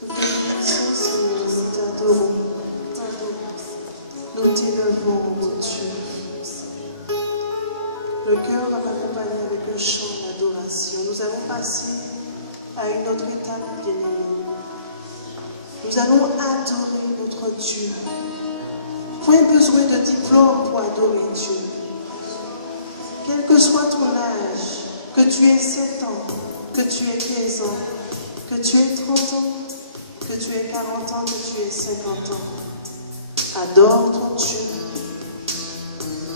Nous te bénissons, Seigneur, nous t'adorons. Nous t'élevons, mon Dieu. Le cœur va m'accompagner avec un chant d'adoration. Nous allons passer à une autre étape, bien-aimée. Nous allons adorer notre Dieu. Point besoin de diplôme pour adorer Dieu. Quel que soit ton âge, que tu aies 7 ans, que tu aies 15 ans, que tu aies 30 ans, que tu aies 40 ans, que tu aies 50 ans. Adore ton Dieu.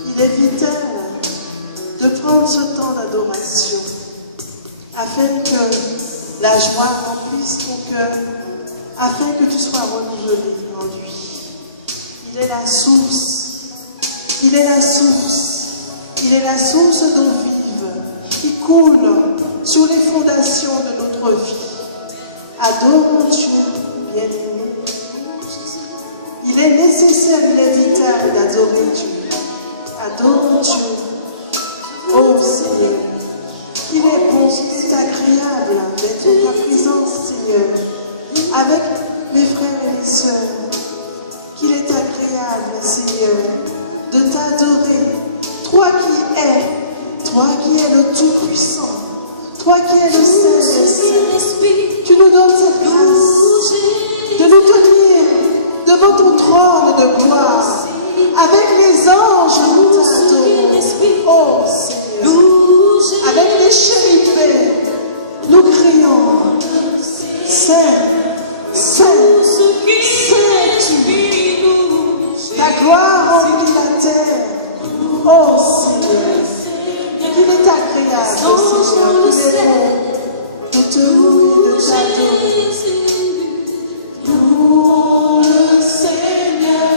Il est vital de prendre ce temps d'adoration afin que la joie remplisse ton cœur, afin que tu sois renouvelé en lui. Il est la source. Il est la source. Il est la source d'eau vive qui coule sur les fondations de notre vie. Adore mon Dieu, bien-aimé. Il est nécessaire, il est vital d'adorer Dieu. Adore mon Dieu. Oh Seigneur, qu'il est bon, qu'il est agréable d'être en ta présence, Seigneur, avec mes frères et mes sœurs. Qu'il est agréable, Seigneur, de t'adorer. Toi qui es le Tout-Puissant, toi qui es le Saint-Esprit, tu nous donnes cette grâce de nous tenir devant ton trône de gloire. Avec les anges, nous t'adorons. Oh Seigneur, avec les chérubins, nous crions Saint, Saint, Saint-Tu. Ta gloire remplit la terre. Oh Seigneur, qu'il est agréable, Seigneur, qu'il est bon de te louer, de t'adorer. Louons le Seigneur,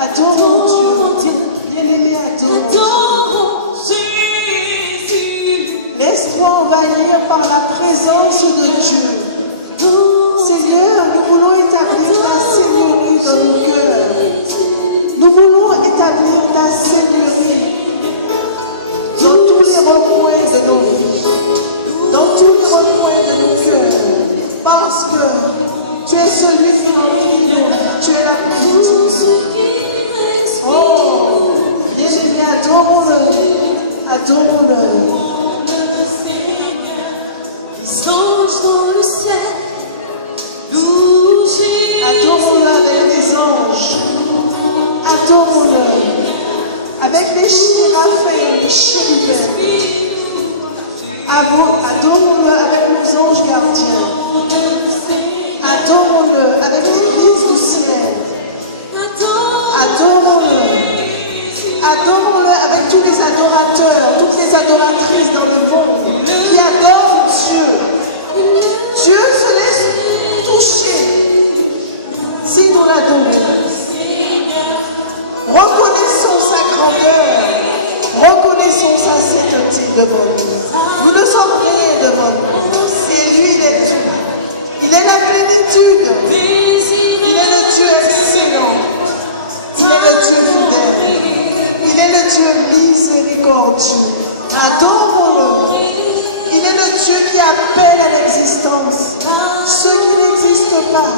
adorons Dieu, bien-aimé, adorons Jésus. Laisse-toi envahir par la présence de Dieu. Seigneur, nous voulons établir ta seigneurie dans nos cœurs. Nous voulons établir ta seigneurie dans tous les recoins de nos vies, dans tous les recoins de nos cœurs, parce que tu es celui qui remplit nos vies, tu es la plénitude. Oh, bien-aimé, adorons-le, adorons-le. Les anges dans le ciel, adorons-le avec les anges. Adorons-le avec les séraphins, les chérubins. Adorons-le avec nos anges gardiens. Adorons-le avec l'église du ciel. Adorons-le. Adorons-le avec tous les adorateurs, toutes les adoratrices dans le monde qui adorent Dieu. Dieu se laisse toucher si nous l'adorons. Reconnaissons sa grandeur, reconnaissons sa sainteté devant nous. Nous ne sommes rien devant nous. Et lui, il est tout. Il est la plénitude. Il est le Dieu excellent. Il est le Dieu fidèle. Il est le Dieu miséricordieux. Adorons-le. Il est le Dieu qui appelle à l'existence ceux qui n'existent pas.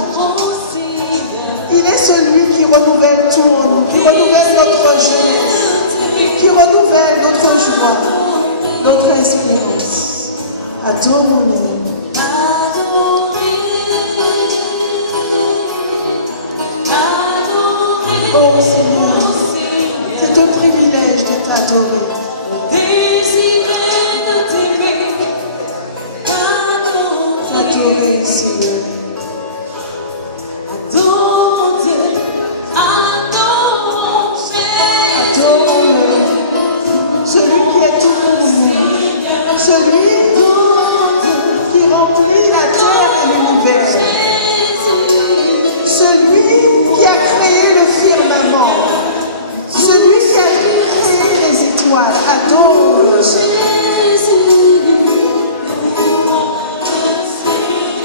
Il est celui qui renouvelle tout en nous, qui renouvelle notre jeunesse, qui renouvelle notre joie, notre espérance. Adorons-le. Oh Seigneur, c'est un privilège de t'adorer. T'adorer, Seigneur. Adorons-le, celui qui est tout pour nous, celui qui remplit la terre et l'univers, celui qui a créé le firmament, celui qui a créé les étoiles. Adore-le.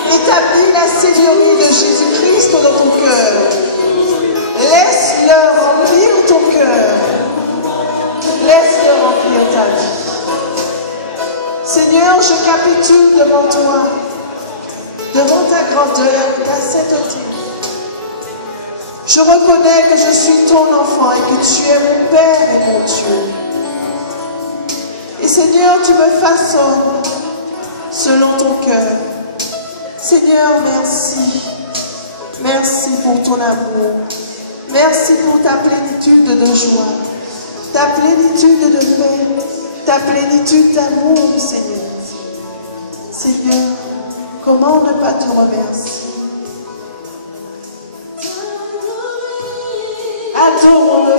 Établis la seigneurie de Jésus-Christ dans ton cœur. Laisse-le remplir ton cœur. Laisse-le remplir ta vie. Seigneur, je capitule devant toi. devant ta grandeur, ta sainteté. Je reconnais que je suis ton enfant et que tu es mon Père et mon Dieu. Et Seigneur, tu me façonnes selon ton cœur. Seigneur, merci. Merci pour ton amour. Merci pour ta plénitude de joie, ta plénitude de paix, ta plénitude d'amour, Seigneur. Seigneur, comment ne pas te remercier? Adorons-le.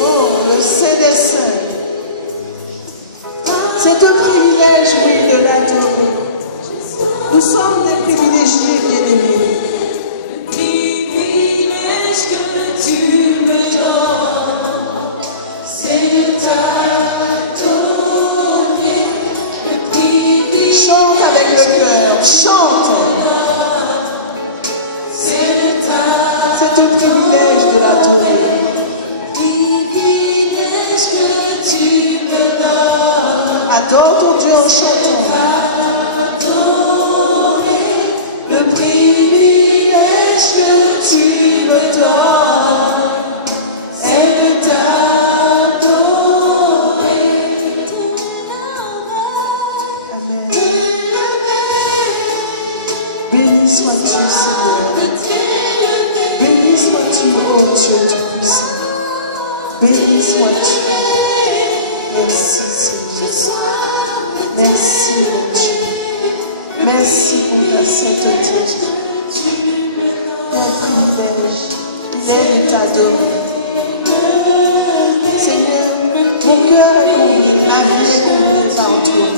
Oh, le Saint des Saints. C'est un privilège, oui, de l'adorer. Nous sommes des privilégiés, bien-aimés. Le privilège que tu me donnes, c'est de t'adorer. Le privilège. Chante avec le cœur, chante. C'est un privilège de l'adorer. Privilège que tu me donnes. Adore ton Dieu en chantant. Le privilège que tu me donnes, c'est de t'adorer. Amen. Béni sois-tu, Seigneur. Béni sois-tu, oh Dieu Tout-Puissant. Béni sois-tu. Merci, Seigneur. Merci, mon Dieu. Merci pour ta sainteté. Quel privilège il est de t'adorer. Seigneur, mon cœur est comblé, ma vie est comblée par toi.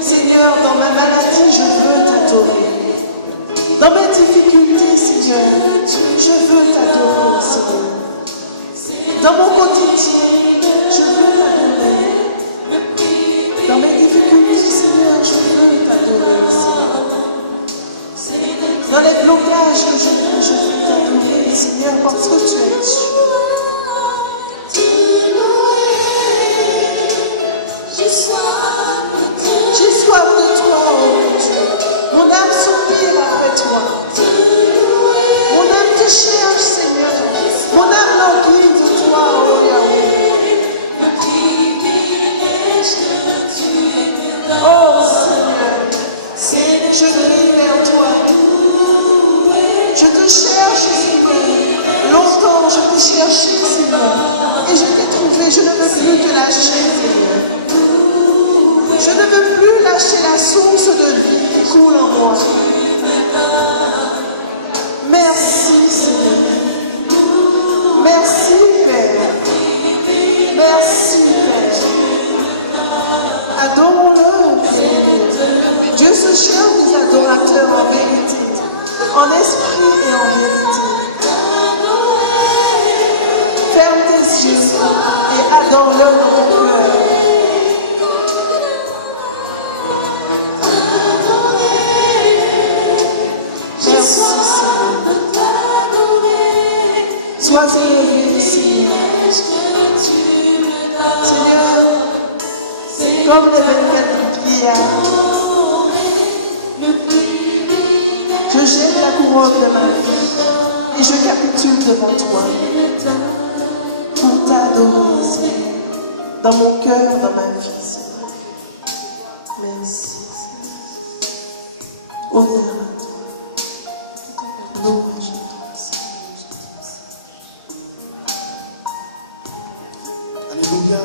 Seigneur, dans ma maladie, je veux t'adorer. Dans mes difficultés, Seigneur, je veux t'adorer, Seigneur. Dans mon quotidien, je veux t'adorer. Dans mes difficultés, Seigneur, je veux t'adorer, Seigneur. Dans les blocages que je veux t'adorer, Seigneur, parce que tu es Dieu. J'ai soif de toi, oh Dieu. Mon âme soupire après toi. Mon âme te cherche, Seigneur. Mon âme languit de toi, oh Yahweh. Oh Seigneur, je crie vers toi. Je te cherche, Seigneur. Longtemps je t'ai cherché, Seigneur. Et je t'ai trouvé. Je ne veux plus te lâcher, Seigneur. Je ne veux plus lâcher la source de vie qui coule en moi. Merci, Seigneur. Merci, Père. Merci, Père. Adorons-le. Dieu se cherche des adorateurs en vérité, en esprit et en vérité. Ferme tes yeux et adore-le dans ton cœur. Merci, Seigneur. Sois élevé, Seigneur. Seigneur, comme les 24 vieillards, je jette la couronne de ma vie et je capitule devant toi pour t'adorer, Seigneur, dans mon cœur, dans ma vie, Seigneur. Merci, Seigneur. Honneur à toi. Louange à toi, Seigneur. Alléluia.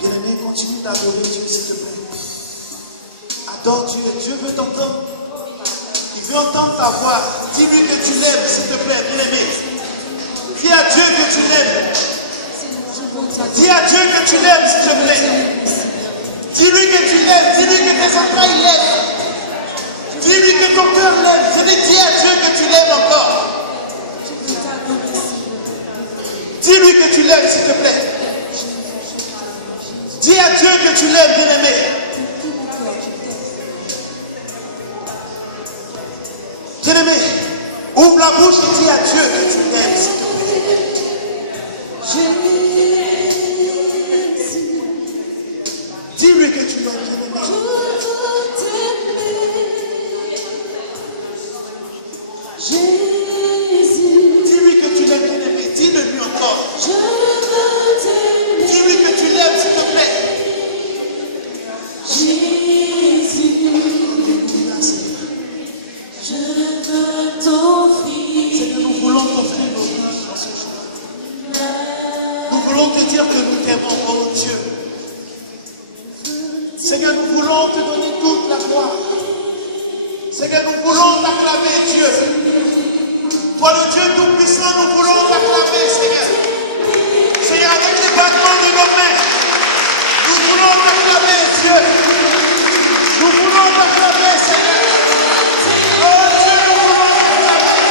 Bien-aimé, continue d'adorer Dieu, s'il te plaît. Adore Dieu. Dieu veut t'entendre. Il veut entendre ta voix. Dis-lui que tu l'aimes, s'il te plaît, bien-aimé. Dis à Dieu que tu l'aimes. Dis à Dieu que tu l'aimes, s'il te plaît. Dis-lui que tu l'aimes. Dis-lui que tes entrailles l'aiment. Dis-lui que ton cœur l'aime. Dis à Dieu que tu l'aimes encore. Dis-lui que tu l'aimes, s'il te plaît. Dis à Dieu que tu l'aimes, bien-aimé. Bien-aimé, ouvre la bouche et dis à Dieu que tu l'aimes, s'il te plaît. Dis-lui que Seigneur, nous voulons te donner toute la gloire. Seigneur, nous voulons t'acclamer, Dieu. Toi, le Dieu Tout-Puissant, nous voulons t'acclamer, Seigneur. Seigneur, avec les battements de nos mains, nous voulons t'acclamer, Dieu. Nous voulons t'acclamer, Seigneur. Oh Dieu, nous voulons t'acclamer.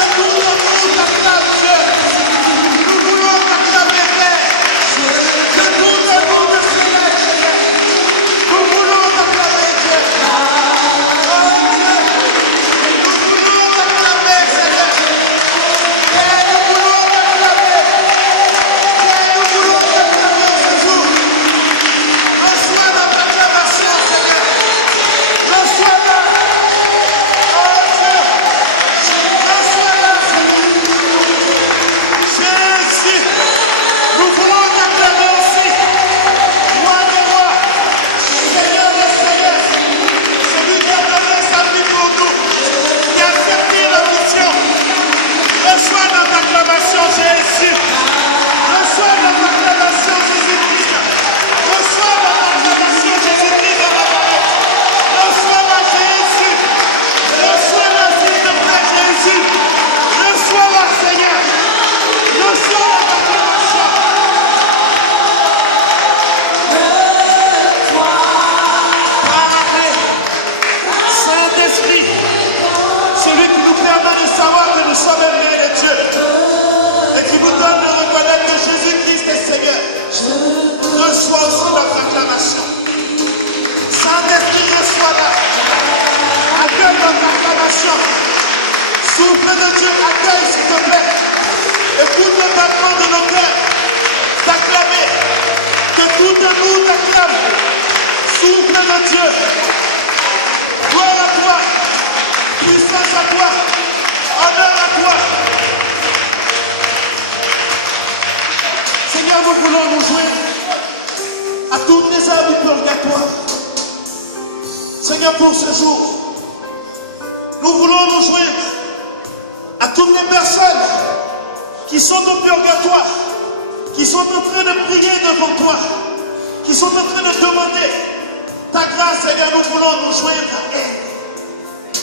Que tout le monde t'acclame, Dieu. Nous voulons t'acclamer, Père. Que tout le monde te célèbre, Seigneur. Nous voulons t'acclamer, Dieu. Souffle de Dieu, accueille s'il te plaît. Écoute le battement de nos cœurs. T'acclamer. Que tout de nous t'acclame. Souffle de Dieu. Gloire à toi. Puissance à toi. Honneur à toi. Seigneur, nous voulons nous joindre à toutes les âmes du purgatoire. Seigneur, pour ce jour, nous voulons nous joindre à toutes les personnes qui sont au purgatoire, qui sont en train de prier devant toi, qui sont en train de demander ta grâce, Seigneur. Nous voulons nous joindre à elles.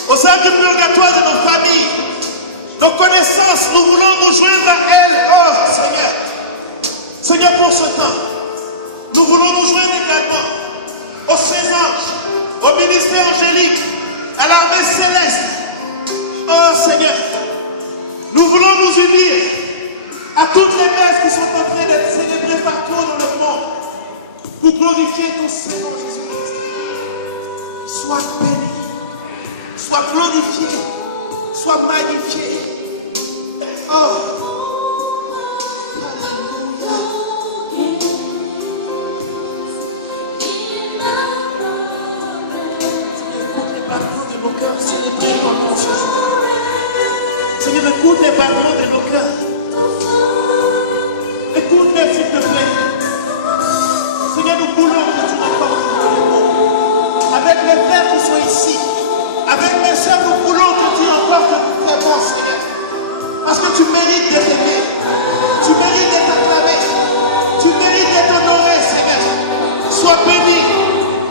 Aux âmes du purgatoire de nos familles, nos connaissances, nous voulons nous joindre à elles. Oh Seigneur, Seigneur, pour ce temps, nous voulons nous joindre également aux saints anges, au ministère angélique, à l'armée céleste. Oh Seigneur, nous voulons nous unir à toutes les messes qui sont en train d'être célébrées partout dans le monde pour glorifier ton Seigneur Jésus-Christ. Sois béni, sois glorifié, sois magnifié. Oh, alléluia. Écoute les battements de nos cœurs, célébrer ton nom ce jour. Seigneur, écoute les battements de nos cœurs. Écoute-les, s'il te plaît. Seigneur, nous voulons que tu répondes le monde. Avec les frères qui sont ici, avec mes soeurs, nous voulons que tu encore te bon, Seigneur. Parce que tu mérites d'être aimé. Tu mérites d'être acclamé. Tu mérites d'être honoré, Seigneur. Sois béni.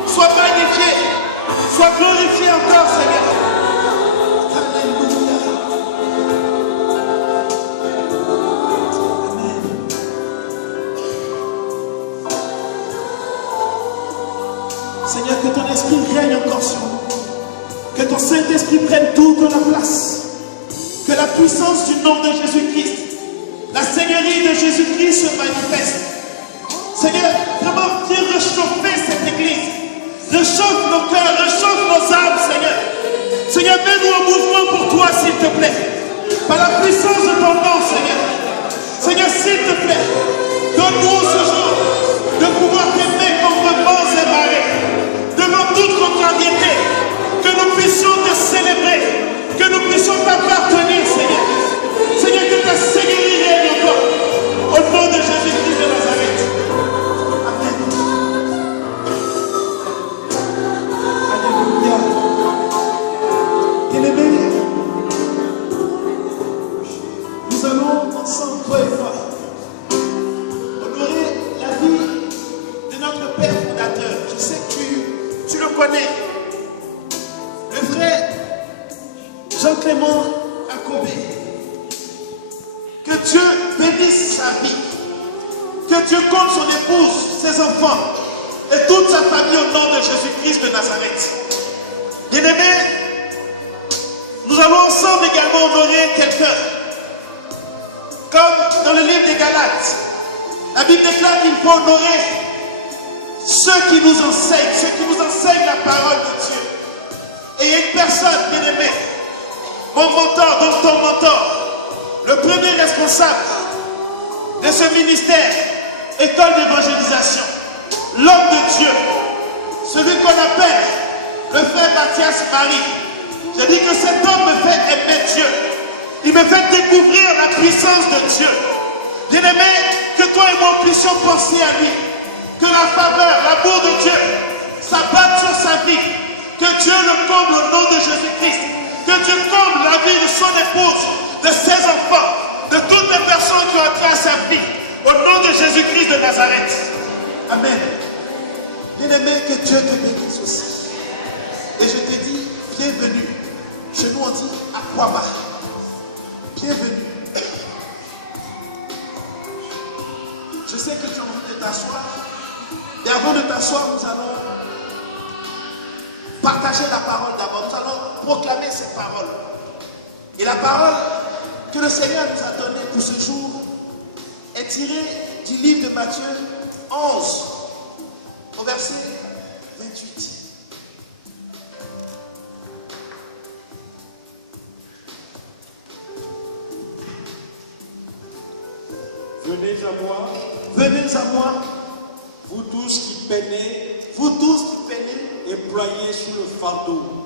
Sois magnifié. Sois glorifié encore, Seigneur. Alléluia. Seigneur, que ton esprit règne encore sur nous. Que ton Saint-Esprit prenne toute la place. Que la puissance du nom de Jésus-Christ, la Seigneurie de Jésus-Christ se manifeste. Seigneur, vraiment, viens réchauffer cette église. Réchauffe nos cœurs, réchauffe nos âmes, Seigneur. Seigneur, mets-nous en mouvement pour toi, s'il te plaît. Par la puissance de ton nom, Seigneur. Seigneur, s'il te plaît, donne-nous ce jour de pouvoir t'aimer contre vents et marées. Devant toute contrariété, que nous puissions te célébrer, que nous puissions t'appartenir, Seigneur. Seigneur, que ta Seigneurie règne encore. Au nom de Jésus-Christ de Nazareth. Amen. Alléluia. Bien-aimés, nous allons ensemble, toi et moi, honorer la donné le frère Jean-Clément Akobé. Que Dieu bénisse sa vie. Que Dieu compte son épouse, ses enfants et toute sa famille au nom de Jésus-Christ de Nazareth. Bien-aimés, nous allons ensemble également honorer quelqu'un. Comme dans le livre des Galates, la Bible déclare qu'il faut honorer ceux qui nous enseignent la parole de Dieu. Et il y a une personne, bien-aimée, mon mentor, donc ton mentor, le premier responsable de ce ministère, école d'évangélisation, l'homme de Dieu, celui qu'on appelle le frère Mathias Marie. Je dis que cet homme me fait aimer Dieu. Il me fait découvrir la puissance de Dieu. Bien-aimé, que toi et moi puissions penser à lui. Que la faveur, l'amour de Dieu s'abatte sur sa vie. Que Dieu le comble au nom de Jésus-Christ. Que Dieu comble la vie de son épouse, de ses enfants, de toutes les personnes qui ont trait à sa vie. Au nom de Jésus-Christ de Nazareth. Amen. Bien-aimé, que Dieu te bénisse aussi. Et je te dis, bienvenue. Chez nous on dit Akwaba. Bienvenue. Je sais que tu as envie de t'asseoir. Et avant de t'asseoir, nous allons partager la parole d'abord. Nous allons proclamer cette parole. Et la parole que le Seigneur nous a donnée pour ce jour est tirée du livre de Matthieu 11, au verset 28. Venez à moi, vous tous qui peinez, et ployez sous le fardeau,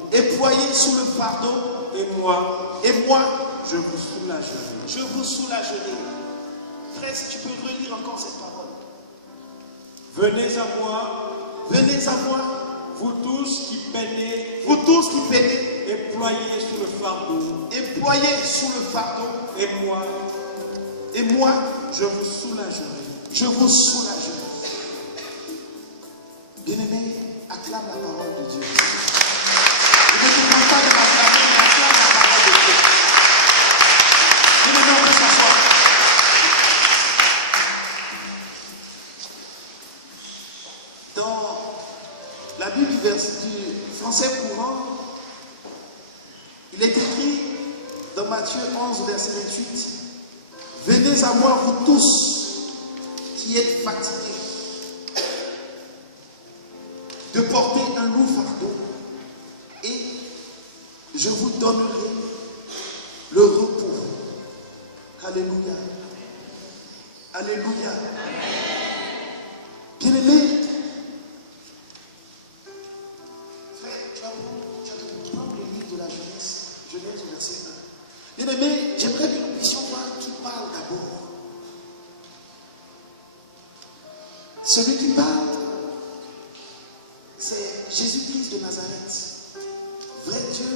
et moi, je vous soulagerai. je vous soulagerai. Frère, si tu peux relire encore cette parole. Venez à moi, vous tous qui peinez, et ployez sous le fardeau, et moi, je vous soulagerai. je vous soulagerai. Bien-aimé, acclame la parole de Dieu. Je ne te demande pas de m'acclamer, mais acclame la parole de Dieu. Bien-aimé, on peut s'asseoir. Dans la Bible du français courant, il est écrit dans Matthieu 11, verset 28, « Venez à moi, vous tous qui êtes fatigués, de porter un lourd fardeau, et je vous donnerai le repos. » Alléluia. Alléluia. Bien-aimé, frère, tu vas prendre le livre de la Genèse au verset 1. Bien-aimé, j'aimerais que nous puissions voir qui parle d'abord. Celui qui parle, c'est Jésus-Christ de Nazareth, vrai Dieu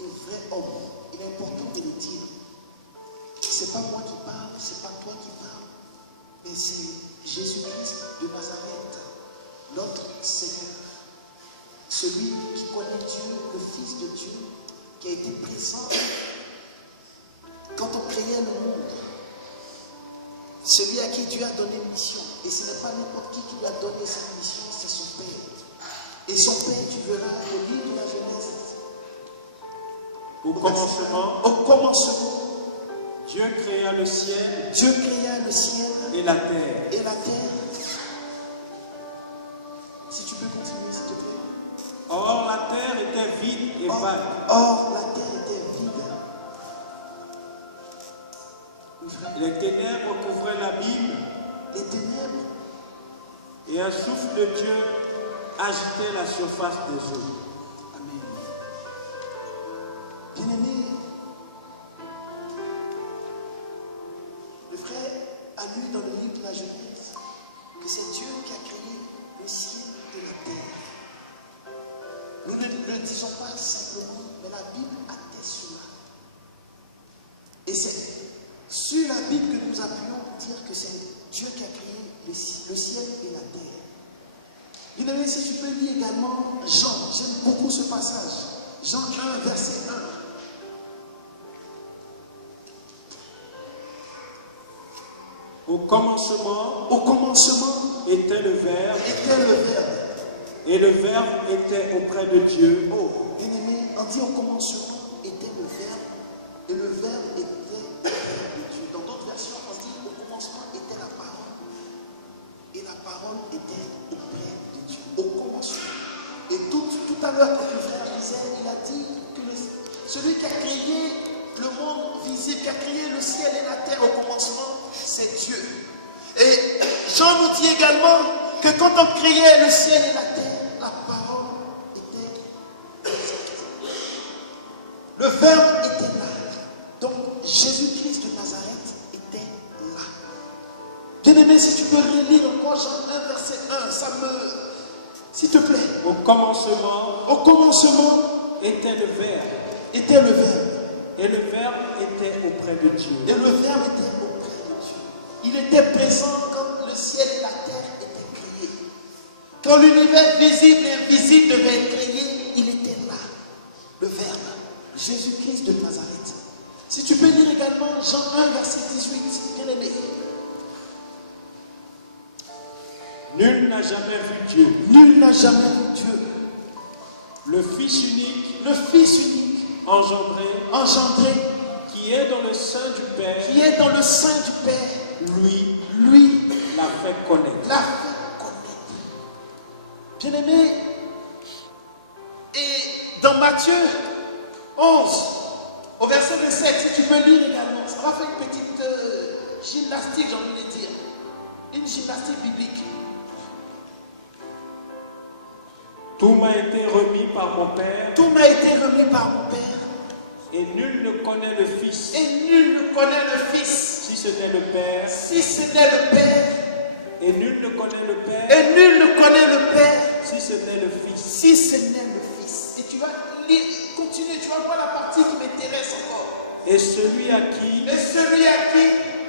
et vrai homme. Il est important de le dire. Ce n'est pas moi qui parle, ce n'est pas toi qui parle, mais c'est Jésus-Christ de Nazareth, notre Seigneur. Celui qui connaît Dieu, le Fils de Dieu, qui a été présent quand on créait le monde. Celui à qui Dieu a donné une mission. Et ce n'est pas n'importe qui lui a donné cette mission, c'est son Père. Et son Père, tu verras le livre de la Genèse. Au commencement, Dieu créa le ciel et la terre. Si tu peux continuer, s'il te plaît. Or, la terre était vide et vague. Or, la terre était vide. Les ténèbres couvraient l'abîme. Les ténèbres. Et un souffle de Dieu agitait la surface des eaux. Amen. Bien-aimé, le frère a lu dans le livre de la Genèse que c'est Dieu qui a créé le ciel et la terre. Nous ne le disons pas simplement, mais la Bible atteste cela. Et c'est sur la Bible que nous appuyons pour dire que c'est Dieu qui a créé le ciel et la terre. Bien-aimé, si tu peux lire également Jean, j'aime beaucoup ce passage. Jean 1, verset 1. Au commencement était le Verbe, et le Verbe était auprès de Dieu. Oh, bien-aimé, on dit au commencement était le Verbe, et le Verbe était auprès de Dieu. Dans d'autres versions, on dit au commencement était la parole, et la parole était auprès de Dieu. Au commencement. Et tout à l'heure, quand le frère disait, il a dit que celui qui a créé le monde visible, qui a créé le ciel et la terre au commencement, c'est Dieu. Et Jean nous dit également que quand on créait le ciel et la terre, la parole était le Verbe était là. Donc Jésus-Christ de Nazareth était là. Bien-aimé, si tu peux relire encore Jean 1, verset 1, ça me... S'il te plaît. Au commencement était le Verbe. et le Verbe était auprès de Dieu. Et le Verbe était auprès de Dieu. Il était présent quand le ciel et la terre étaient créés. Quand l'univers visible et invisible devait être créé, il était là. Le Verbe, Jésus-Christ de Nazareth. Si tu peux lire également Jean 1, verset 18, bien aimé. Nul n'a jamais vu Dieu. Nul n'a jamais vu Dieu. Le Fils unique, engendré, qui est dans le sein du Père, lui l'a fait connaître. Bien-aimé, et dans Matthieu 11, au verset 7, si tu peux lire également, ça va faire une petite gymnastique, j'ai envie de dire, une gymnastique biblique. Tout m'a été remis par mon Père. Et nul ne connaît le Fils. Si ce n'est le Père. Et nul ne connaît le Père. Si ce n'est le Fils. Et tu vas lire, continuer, tu vas voir la partie qui m'intéresse encore. Et celui à qui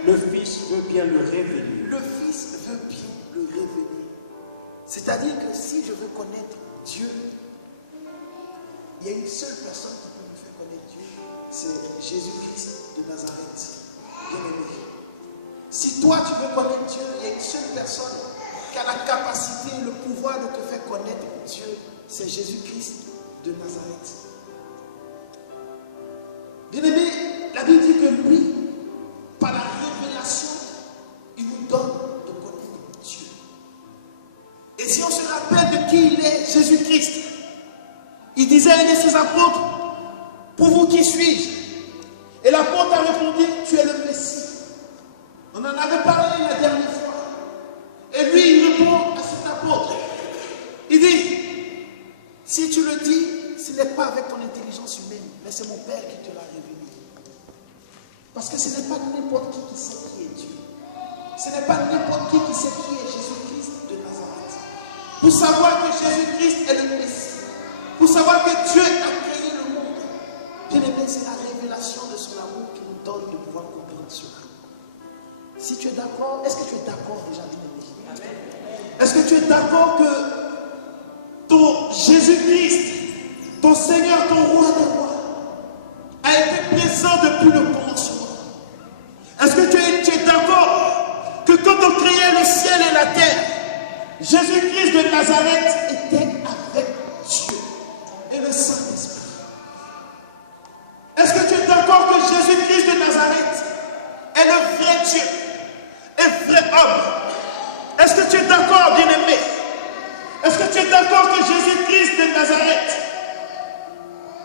le Fils veut bien le révéler. Le Fils veut bien le révéler. C'est-à-dire que si je veux connaître Dieu, il y a une seule personne qui peut me faire connaître Dieu, c'est Jésus-Christ de Nazareth. Bien-aimé. Si toi tu veux connaître Dieu, il y a une seule personne qui a la capacité, le pouvoir de te faire connaître Dieu, c'est Jésus-Christ de Nazareth. Bien-aimé, la Bible dit que lui, par la révélation, il nous donne de connaître Dieu. Et si on se rappelle de qui il est, Jésus-Christ, il disait à un de ses apôtres, pour vous qui suis-je? Et l'apôtre a répondu, tu es le Messie. On en avait parlé la dernière fois. Et lui, il répond à cet apôtre. Il dit, si tu le dis, ce n'est pas avec ton intelligence humaine, mais c'est mon Père qui te l'a révélé. Parce que ce n'est pas n'importe qui sait qui est Dieu. Ce n'est pas n'importe qui sait qui est Jésus-Christ de Nazareth. Pour savoir que Jésus-Christ est le Messie, pour savoir que Dieu a créé le monde, bien aimé, c'est la révélation de son amour qui nous donne de pouvoir comprendre cela. Si tu es d'accord, est-ce que tu es d'accord déjà, bien aimé? Est-ce que tu es d'accord que ton Jésus-Christ, ton Seigneur, ton roi des rois, a été présent depuis le commencement? Est-ce que tu es d'accord que quand on créait le ciel et la terre, Jésus-Christ de Nazareth était avec Dieu et le Saint-Esprit? Est-ce que tu es d'accord que Jésus-Christ de Nazareth est le vrai Dieu et vrai homme? Est-ce que tu es d'accord, bien-aimé? Est-ce que tu es d'accord que Jésus-Christ de Nazareth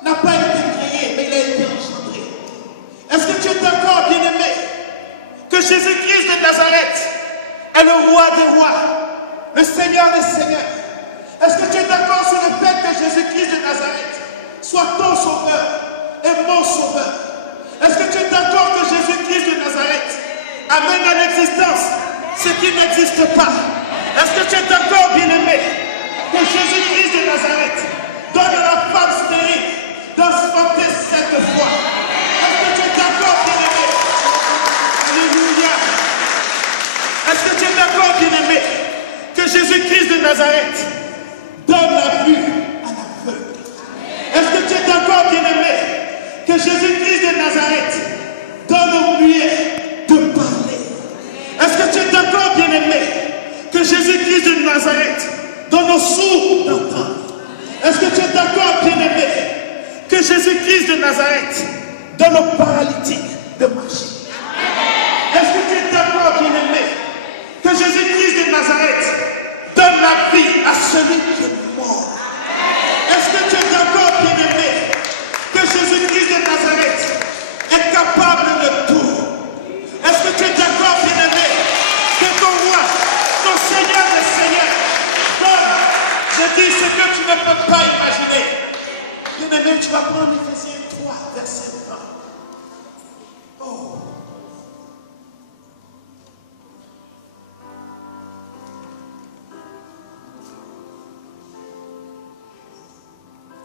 n'a pas été créé, mais il a été engendré? Est-ce que tu es d'accord, bien-aimé, que Jésus-Christ de Nazareth est le roi des rois, le Seigneur des seigneurs? Est-ce que tu es d'accord sur le fait que Jésus-Christ de Nazareth soit ton sauveur et mon sauveur? Est-ce que tu es d'accord que Jésus-Christ de Nazareth amène à l'existence ce qui n'existe pas? Est-ce que tu es d'accord, bien-aimé, que Jésus-Christ de Nazareth donne à la femme stérile d'enfanter 7 fois? Est-ce que tu es d'accord, bien-aimé? Alléluia. Est-ce que tu es d'accord, bien-aimé, que Jésus-Christ de Nazareth donne la vue à l'aveugle. Est-ce que tu es d'accord, bien-aimé, que Jésus-Christ de Nazareth donne aux muets de parler? Est-ce que tu es d'accord, bien-aimé, que Jésus-Christ de Nazareth donne aux sourds d'entendre? Est-ce que tu es d'accord, bien-aimé, que Jésus-Christ de Nazareth donne aux paralytiques de marcher? Est-ce que tu es d'accord, bien-aimé, que Jésus-Christ de Nazareth donne la vie à celui qui est mort? Est-ce que tu es d'accord, bien-aimé, que Jésus-Christ de Nazareth est capable de tout? Est-ce que tu es d'accord, bien-aimé, que ton roi, ton Seigneur des Seigneurs, donne, je dis ce que tu ne peux pas imaginer. Bien-aimé, tu vas prendre Éphésiens 3, verset 20. Oh.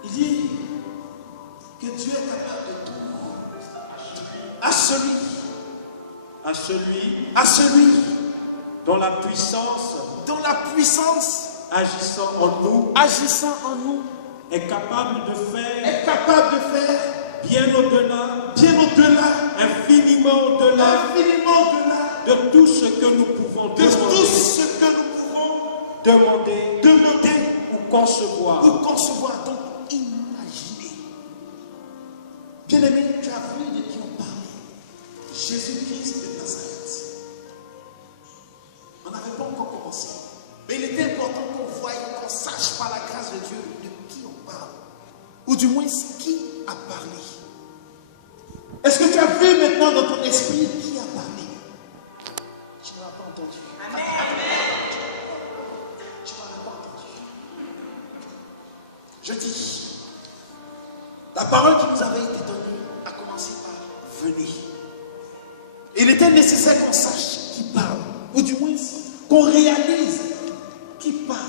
Il dit que Dieu est capable de tout. À celui dont la puissance agissant en nous est capable de faire bien au-delà, infiniment au-delà de tout ce que nous pouvons demander ou concevoir. Donc, imaginez. Bien-aimé, tu as vu de qui on parle. Jésus-Christ de Nazareth. On n'avait pas encore commencé. Mais il était important qu'on voie, qu'on sache par la grâce de Dieu de qui on parle. Ou du moins, qui a parlé. Est-ce que tu as vu maintenant dans ton esprit qui a parlé? Tu ne l'as pas entendu. Tu ne l'as pas entendu. Je dis, la parole qui nous avait été donnée a commencé par venir. Il était nécessaire qu'on sache qui parle, ou du moins qu'on réalise qui parle.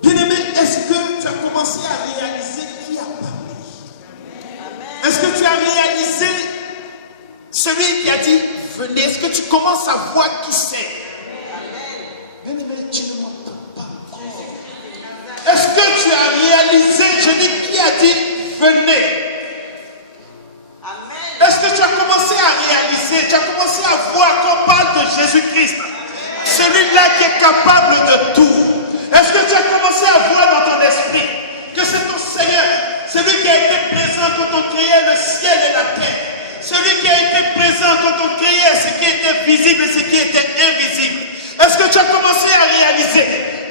Bien-aimé, est-ce que tu as commencé à réaliser qui a parlé? Est-ce que tu as réalisé celui qui a dit venez? Est-ce que tu commences à voir qui c'est? Bien-aimé, tu ne m'entends pas encore. Est-ce que tu as réalisé, je dis, qui a dit venez? Est-ce que tu as commencé à réaliser, tu as commencé à voir qu'on parle de Jésus-Christ, celui-là qui est capable de tout? Est-ce que tu as commencé à voir dans ton esprit que c'est ton Seigneur, celui qui a été présent quand on créait le ciel et la terre, celui qui a été présent quand on créait ce qui était visible et ce qui était invisible? Est-ce que tu as commencé à réaliser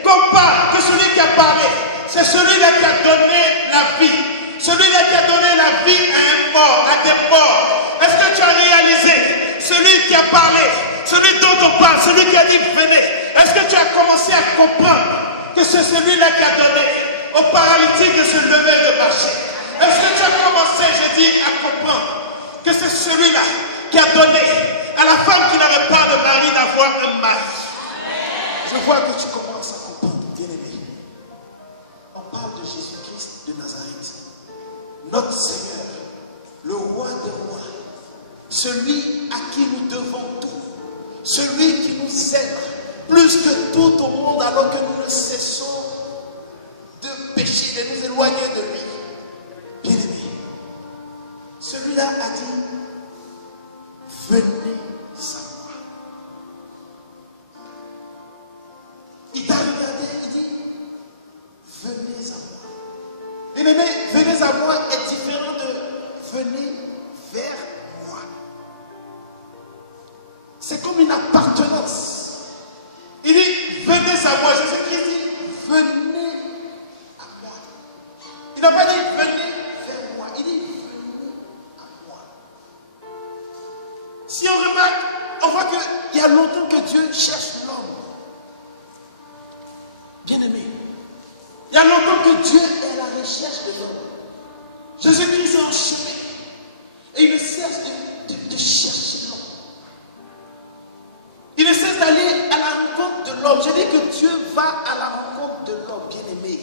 qu'on parle, que celui qui a parlé, c'est celui-là qui a donné la vie? Celui-là qui a donné la vie à un mort, à des morts. Est-ce que tu as réalisé celui qui a parlé, celui dont on parle, celui qui a dit venez? Est-ce que tu as commencé à comprendre que c'est celui-là qui a donné aux paralytiques de se lever et de marcher? Est-ce que tu as commencé, je dis, à comprendre que c'est celui-là qui a donné à la femme qui n'avait pas de mari d'avoir un mari? Je vois que tu commences à comprendre, bien-aimé. On parle de Jésus-Christ de Nazareth. Notre Seigneur, le roi des rois, celui à qui nous devons tout, celui qui nous aime plus que tout au monde alors que nous ne cessons de pécher, de nous éloigner de lui. Bien-aimé, celui-là a dit, venez à moi. Il t'a regardé et dit, venez à moi. Bien-aimé, venez à moi est différent de venez vers moi. C'est comme une appartenance. Il dit, venez à moi. Jésus-Christ dit, venez à moi. Il n'a pas dit, venez vers moi. Il dit, venez à moi. Si on remarque, on voit qu'il y a longtemps que Dieu cherche l'homme. Bien-aimé, il y a longtemps que Dieu est à la recherche de l'homme. Jésus-Christ est en chemin. Et il ne cesse de chercher l'homme. Il ne cesse d'aller à la rencontre de l'homme. Je dis que Dieu va à la rencontre de l'homme, bien-aimé.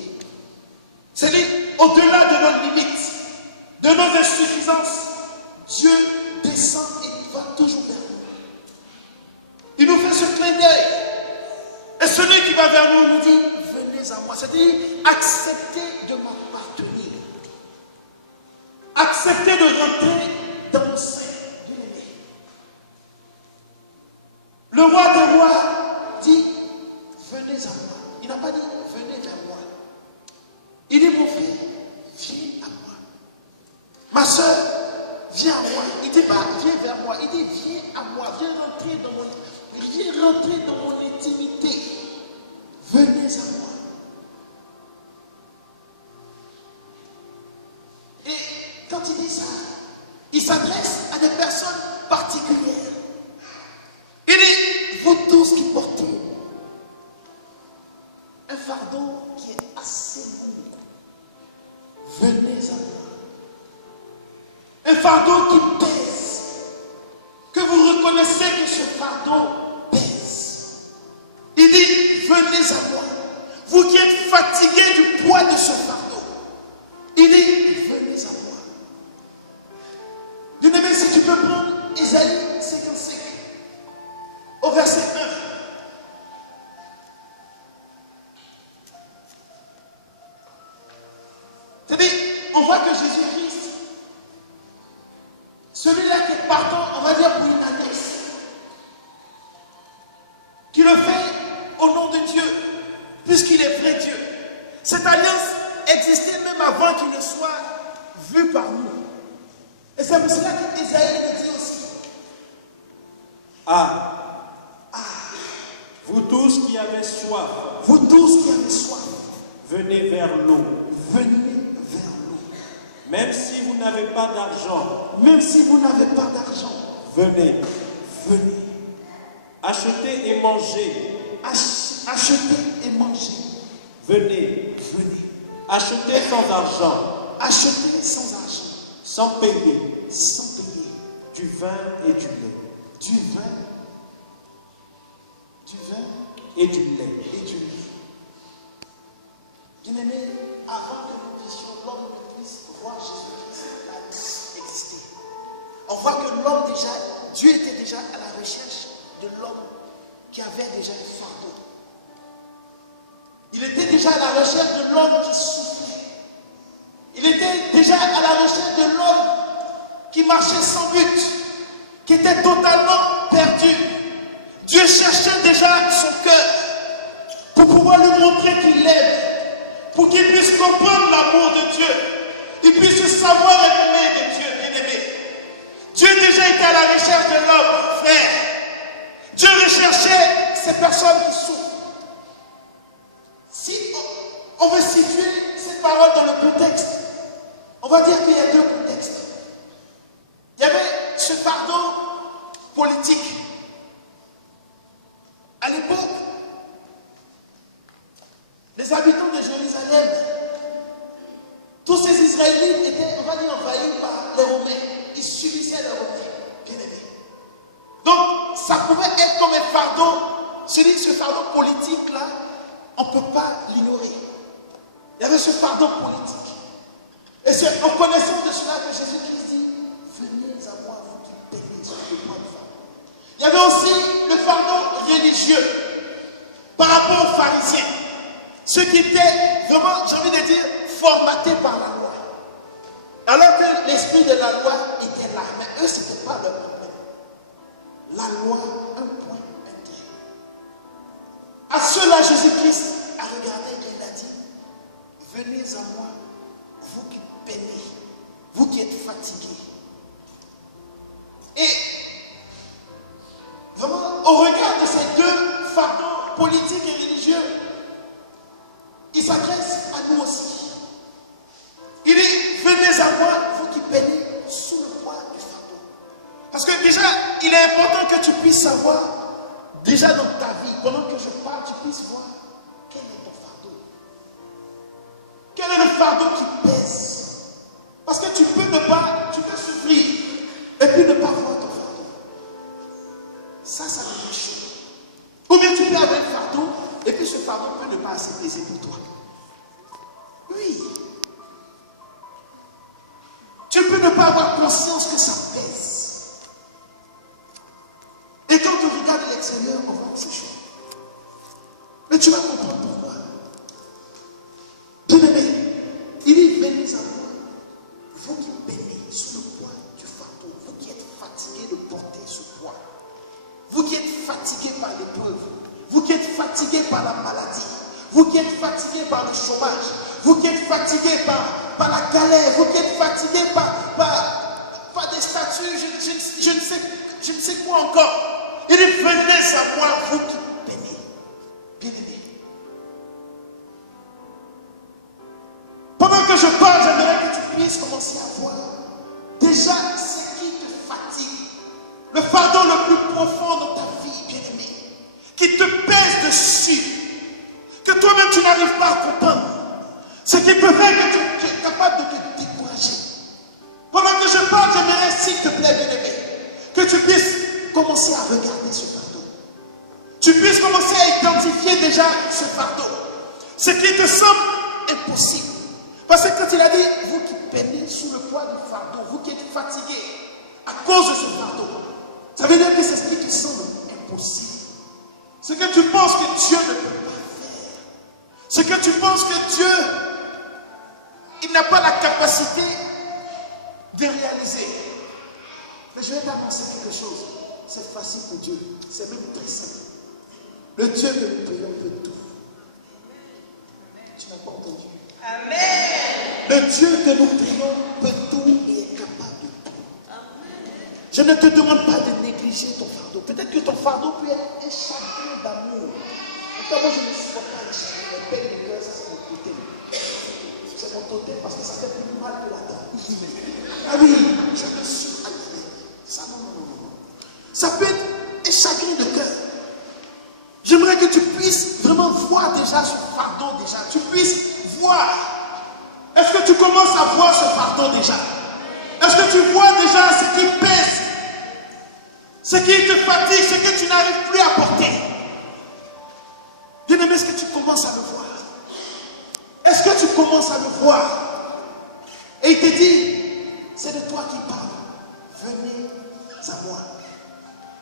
C'est-à-dire, au-delà de nos limites, de nos insuffisances, Dieu descend et va toujours vers nous. Il nous fait ce clin d'œil. Et celui qui va vers nous nous dit, venez venez à moi. C'est-à-dire, acceptez de m'appartenir. Acceptez de rentrer dans mon sein, bien-aimé. Le roi des rois dit, venez à moi. Il n'a pas dit, venez vers moi. Il dit, mon frère, viens à moi. Ma soeur, viens à moi. Il ne dit pas, viens vers moi. Il dit, viens à moi. Viens rentrer dans mon intimité. Venez à moi. Et quand il dit ça, il s'adresse à des personnes particulières. Il dit, vous tous qui portez un fardeau qui est assez lourd, venez à moi. Un fardeau qui pèse, que vous reconnaissez que ce fardeau pèse. Il dit, venez à moi. Vous qui êtes fatigués du poids de ce fardeau. Il dit, venez à moi. Bien-aimé, si tu peux prendre Isaïe 55, au verset 1. C'est-à-dire, on voit que Jésus-Christ, celui-là qui est partant, on va dire pour une alliance, qui le fait au nom de Dieu, puisqu'il est vrai Dieu. Cette alliance existait même avant qu'il ne soit vu par nous. Et c'est pour cela qu'Ésaïe le dit aussi. Vous tous qui avez soif, venez vers l'eau. Venez vers l'eau. Même si vous n'avez pas d'argent, venez. Achetez et mangez. Achetez et mangez. Venez. Achetez sans argent, Achetez sans argent. sans payer, du vin et du lait. Du vin Et du lait. et du lait. Bien-aimé, avant que nous puissions, l'homme ne puisse voir Jésus-Christ, la vie exister. On voit que l'homme déjà, Dieu était déjà à la recherche de l'homme qui avait déjà un fardeau. Il était déjà à la recherche de l'homme qui souffrait. Il était déjà à la recherche de l'homme qui marchait sans but, qui était totalement perdu. Dieu cherchait déjà son cœur pour pouvoir lui montrer qu'il l'aime, pour qu'il puisse comprendre l'amour de Dieu, il puisse savoir aimer de Dieu, bien-aimé. Dieu déjà était à la recherche de l'homme, frère. Dieu recherchait ces personnes qui souffrent. Si on veut situer cette parole dans le contexte, on va dire qu'il y a deux contextes. Il y avait ce fardeau politique. À l'époque, les habitants de Jérusalem, tous ces Israélites étaient, on va dire, envahis par les Romains. Ils subissaient les Romains, bien aimés. Donc, ça pouvait être comme un fardeau. Ce fardeau politique-là, on ne peut pas l'ignorer. Il y avait ce fardeau politique. Et c'est en connaissance de cela que Jésus-Christ dit, venez à moi, vous qui payez sur le poids de fardeau. Il y avait aussi le fardeau religieux par rapport aux pharisiens. Ceux qui étaient vraiment, j'ai envie de dire, formatés par la loi. Alors que l'esprit de la loi était là. Mais eux, ce n'était pas leur problème. La loi, un point, un trait. À cela, Jésus-Christ a regardé et il a dit, venez à moi, vous qui peinez, vous qui êtes fatigués. Et vraiment, au regard de ces deux fardeaux politiques et religieux, il s'adresse à nous aussi. Il dit, venez à moi, vous qui peinez sous le poids du fardeau. Parce que déjà, il est important que tu puisses savoir, déjà dans ta vie, pendant que je parle, tu puisses voir quel est ton fardeau. Quel est le fardeau qui pèse? Parce que tu peux souffrir et puis ne pas voir ton fardeau. Ça devient chaud. Ou bien tu peux avoir un fardeau et puis ce fardeau peut ne pas assez peser pour toi. Oui. Tu peux ne pas avoir conscience que ça pèse. Et quand tu regardes l'extérieur, on voit que c'est chaud. Mais tu vas comprendre pourquoi. Vous qui êtes fatigués par le chômage, vous qui êtes fatigués par la galère, vous qui êtes fatigués par des statuts, je ne sais quoi encore. Il dit, venez à moi, vous qui peinez, bien-aimés. Pendant que je parle, j'aimerais que tu puisses commencer à voir déjà ce qui te fatigue, le fardeau le plus profond dans ta vie, bien-aimé, qui te pèse dessus, que toi-même tu n'arrives pas à comprendre, ce qui peut faire que tu es capable de te décourager. Pendant que je parle, j'aimerais, s'il te plaît, bien-aimé, que tu puisses commencer à regarder ce fardeau. Tu puisses commencer à identifier déjà ce fardeau, ce qui te semble impossible. Parce que quand il a dit, vous qui peinez sous le poids du fardeau, vous qui êtes fatigués à cause de ce fardeau, ça veut dire que c'est ce qui te semble impossible. Ce que tu penses que Dieu ne peut pas faire. Ce que tu penses que Dieu, il n'a pas la capacité de réaliser. Mais je vais t'annoncer quelque chose. C'est facile pour Dieu. C'est même très simple. Le Dieu que nous prions peut tout. Tu n'as pas entendu? Amen. Le Dieu que nous prions peut tout et est capable de tout. Je ne te demande pas de négliger ton fardeau. Peut-être que ton fardeau peut être un chagrin d'amour. En tout cas, moi je ne supporte pas les chagrins. Les peines du cœur, ça c'est mon côté. C'est mon côté parce que ça fait plus mal que la dent. Ah oui, je me suis arrivé. Ça non. Ça peut être un chagrin de cœur. J'aimerais que tu puisses vraiment voir déjà ce fardeau déjà. Tu puisses voir. Est-ce que tu commences à voir ce fardeau déjà? Est-ce que tu vois déjà ce qui pèse? Ce qui te fatigue, ce que tu n'arrives plus à porter? Bien-aimé, est-ce que tu commences à le voir? Est-ce que tu commences à le voir? Et il te dit, c'est de toi qui parle. Venez à moi.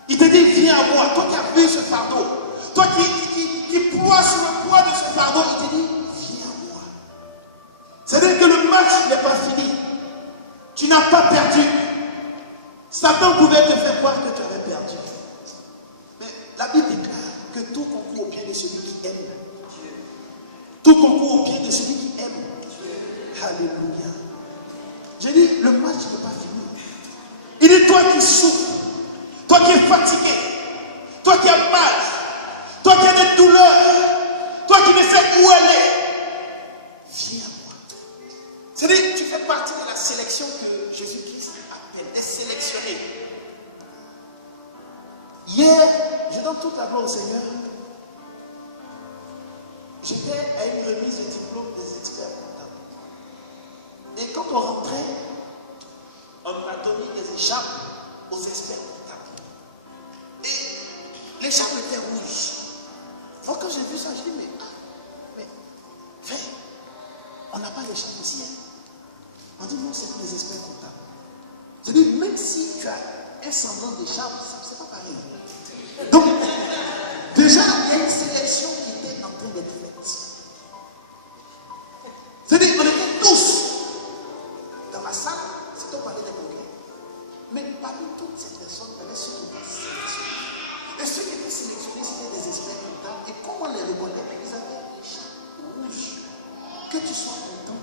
Il te dit, viens à moi. Toi qui as vu ce fardeau. Toi qui ploies sous le poids de ce fardeau, il te dit, viens à moi. C'est-à-dire que le match n'est pas fini. Tu n'as pas perdu. Satan pouvait te faire croire que tu avais perdu. Mais la Bible déclare que tout concourt au bien de celui qui aime Dieu. Tout concourt au bien de celui qui aime Dieu. Alléluia. J'ai dit, le match n'est pas fini. Il dit, toi qui souffres, toi qui es fatigué, toi qui as mal, toi qui as des douleurs, toi qui ne sais où aller, viens à moi. C'est-à-dire, tu fais partie de la sélection que Jésus-Christ appelle, des sélectionnés. Hier, je donne toute la gloire au Seigneur. J'étais à une remise de diplôme des experts comptables. Et quand on rentrait, on m'a donné des écharpes aux experts comptables. Et l'écharpe était rouge. Donc quand j'ai vu ça, je dis, mais frère, on n'a pas d'écharpe ici. Hein? On dit, non, c'est pour les experts comptables. C'est-à-dire, même si tu as un semblant d'écharpe, c'est pas pareil. Donc, déjà, il y a une sélection qui était en train d'être faite. C'est-à-dire, on était tous dans la salle, c'était au palais des congrès. Mais parmi toutes ces personnes, il y avait ceux qui étaient sélectionnés. Et ceux qui étaient sélectionnés, c'était des experts comptables. Et comme on les reconnaît, ils avaient des écharpes rouges. Que tu sois content,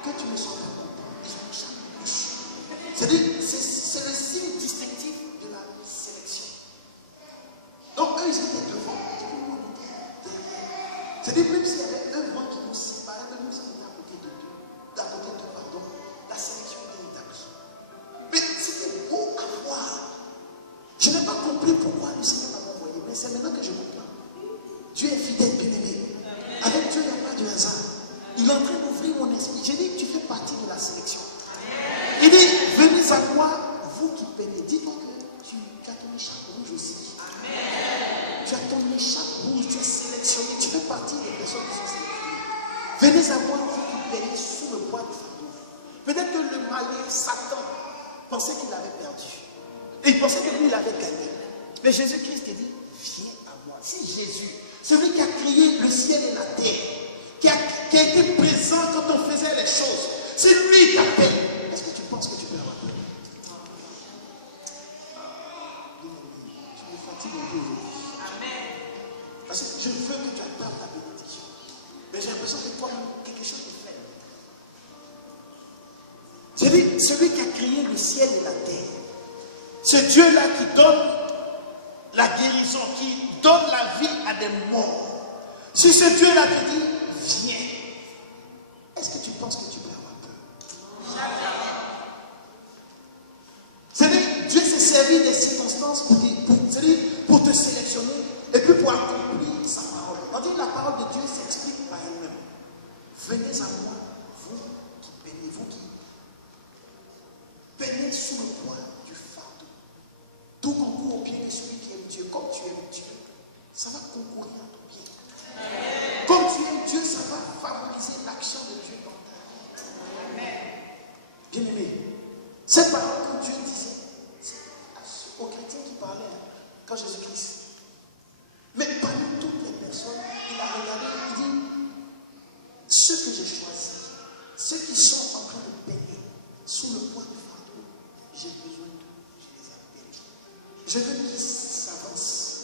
que tu ne sois pas content, ils ont une écharpe rouge. C'est-à-dire, c'est le signe distinctif de la sélection. Donc eux, ils étaient devant, et puis nous, on était derrière. C'est-à-dire, même s'il y avait un vent qui nous séparait, même nous, on était à côté de Dieu. La sélection était établie. Mais c'était beau à voir. Je n'ai pas compris pourquoi le Seigneur m'a envoyé, mais c'est maintenant que je comprends. Dieu est fidèle, bien-aimé. Avec Dieu, il n'y a pas de hasard. Il est en train d'ouvrir mon esprit. J'ai dit que tu fais partie de la sélection. Il dit, venez à moi, vous qui peinez. Dis-toi que tu as ton écharpe rouge aussi. Amen. Tu as ton écharpe rouge, tu es sélectionné. Tu fais partie des personnes qui sont sélectionnées. Venez à moi, vous qui peinez sous le poids du fardeau. Peut-être que le malin, Satan, pensait qu'il avait perdu. Et il pensait que lui, il avait gagné. Mais Jésus-Christ te dit, viens à moi. Si Jésus, celui qui a créé le ciel et la terre, qui a été présent quand on faisait les choses, c'est lui qui t'appelle. Est-ce que tu penses que tu peux avoir peur? Tu me fatigues un peu aujourd'hui. Parce que je veux que tu attrapes la bénédiction. l'argent de toi-même, quelque chose de faible. J'ai dit, celui qui a créé le ciel et la terre, ce Dieu-là qui donne la guérison, qui donne la vie à des morts. Si ce Dieu-là te dit, viens, est-ce que tu penses que tu peux avoir peur? Jamais. C'est-à-dire, Dieu s'est servi des circonstances pour te sélectionner et puis pour accomplir sa parole. On dit la parole de Dieu s'explique par elle-même. Venez à moi, vous qui peinez, vous qui peinez sous le poids du fardeau. Tout concourt au pied de celui qui aime Dieu. Comme tu aimes Dieu, ça va concourir à ton pied. Comme tu aimes Dieu, ça va favoriser l'action de Dieu dans ta vie. Bien aimé, cette parole que Dieu disait, c'est aux chrétiens qui parlaient quand Jésus-Christ. Mais parmi toutes les personnes, il a regardé, il dit, ceux que j'ai choisis, ceux qui sont en train de peiner sous le poids du fardeau, j'ai besoin d'eux, je les appelle. Je veux qu'ils s'avancent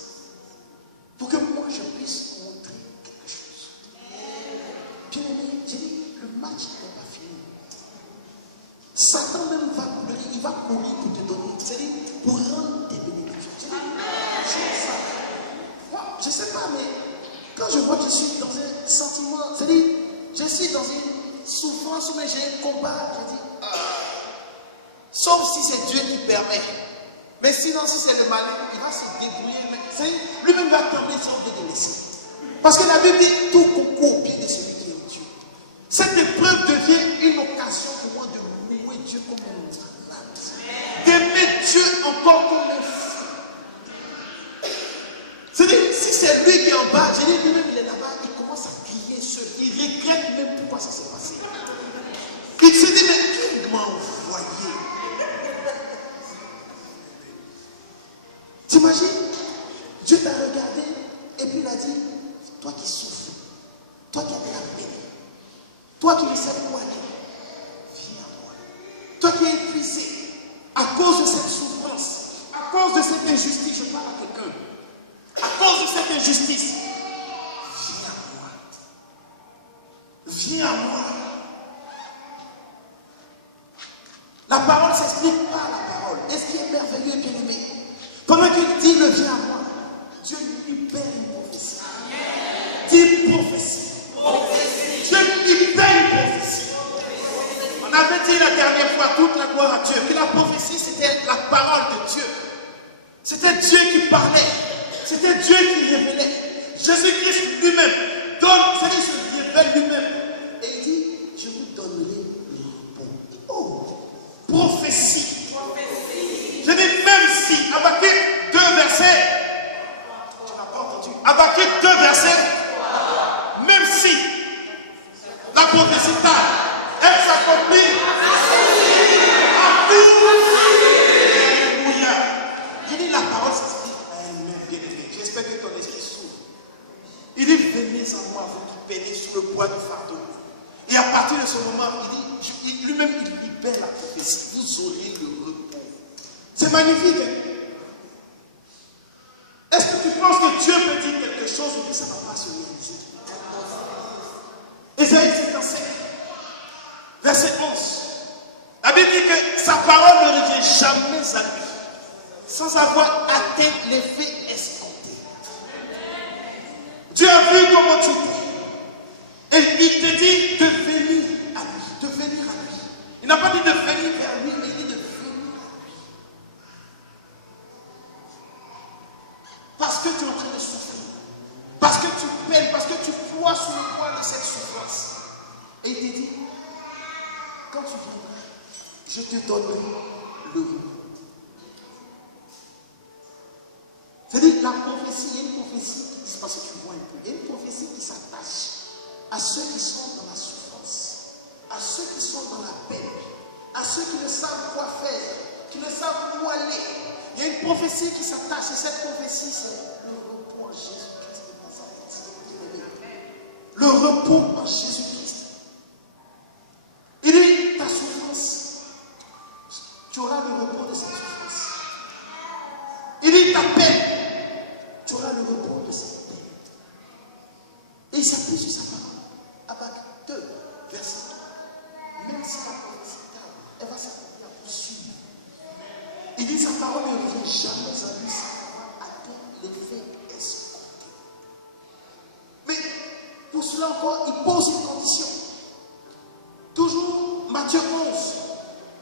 pour que moi je puisse montrer quelque chose. Bien aimé, j'ai dit, le match n'est pas fini. Satan même va courir, il va courir pour te donner, c'est-à-dire pour rendre tes bénédictions. C'est ça. Moi, je ne sais pas, mais quand je vois que je suis dans un sentiment, c'est-à-dire, je suis dans une souffrance, mais j'ai un combat, je dis, sauf si c'est Dieu qui permet. Mais sinon, si c'est le malin, il va se débrouiller. Lui-même va tomber si on veut le laisser. Parce que la Bible dit, tout concourt au pied de celui qui aime Dieu. Cette épreuve devient une occasion pour moi de louer Dieu comme un malade. D'aimer Dieu encore comme un fou. C'est-à-dire, si c'est lui qui est en bas, je dis lui-même, il est là-bas, il commence à crier seul. Il regrette même pourquoi ça s'est passé. Il se dit, mais qui m'a envoyé? T'imagines? Dieu t'a regardé et puis il a dit, toi qui souffres, toi qui as de la peine, toi qui ne sais pas où aller, viens à moi. Toi qui es épuisé à cause de cette souffrance, à cause de cette injustice, je parle à quelqu'un. À cause de cette injustice, viens à moi. Viens à moi. La parole s'explique par la parole. Et ce qui est merveilleux, bien aimé, pendant qu'il dit le viens à moi, Dieu libère une prophétie. Dis prophétie. Dieu libère une prophétie. On avait dit la dernière fois, toute la gloire à Dieu, que la prophétie c'était la parole de Dieu. C'était Dieu qui parlait. C'était Dieu qui révélait. Jésus-Christ lui-même donne, c'est-à-dire se révèle lui-même. Et il dit, je vous donnerai le repos. Oh, prophétie. Je dis, même si, Habakkuk 2 versets, tu n'as pas entendu, Habakkuk 2 versets, même si la prophétie tarde, elle s'accomplit à tout. Alléluia. Je dis, la parole s'explique à elle-même, bien aimé. J'espère que ton esprit s'ouvre. Il dit, venez à moi, vous qui peinez sous le poids du fardeau. Et à partir de ce moment, il dit, lui-même, il libère la prophétie. Vous aurez le repos. C'est magnifique. Est-ce que tu penses que Dieu peut dire quelque chose et que ça ne va pas se réaliser? Ésaïe 55, verset 11. La Bible dit que sa parole ne revient jamais à lui sans avoir atteint l'effet escompté. Dieu a vu comment tu dis. Et il te dit de venir à lui. De venir à lui. Il n'a pas dit de venir vers lui, mais il dit de venir à lui. Parce que tu es en train de souffrir. Parce que tu peines, parce que tu ploies sous le poids de cette souffrance. Et il te dit, quand tu viendras, je te donnerai le repos. C'est-à-dire, la prophétie, il y a une prophétie qui, parce que tu vois un peu, il y a une prophétie qui s'attache à ceux qui sont dans la souffrance, à ceux qui sont dans la peine, à ceux qui ne savent quoi faire, qui ne savent où aller. Il y a une prophétie qui s'attache, et cette prophétie, c'est le repos en Jésus-Christ de Nazareth. Le repos en Jésus-Christ. Il dit, ta souffrance, tu auras le repos de cette souffrance. Il dit, ta peine, tu auras le repos de cette peine. Et il s'appuie sur sa parole. moment, il pose une condition. Toujours Matthieu 11.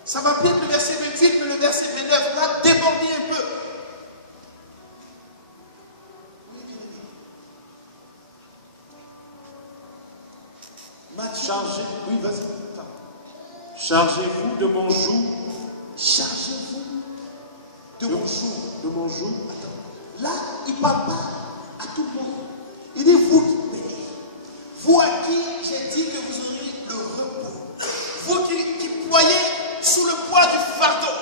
Ça va bien le verset 28, mais le verset 29 va déborder un peu. Chargez, oui, vas-y. chargez-vous de mon joug. Chargez-vous de mon joug. De mon joug. Attends. Là, il ne parle pas à tout le monde. Il dit vous qui payez. Vous à qui j'ai dit que vous aurez le repos. Vous qui ployez sous le poids du fardeau.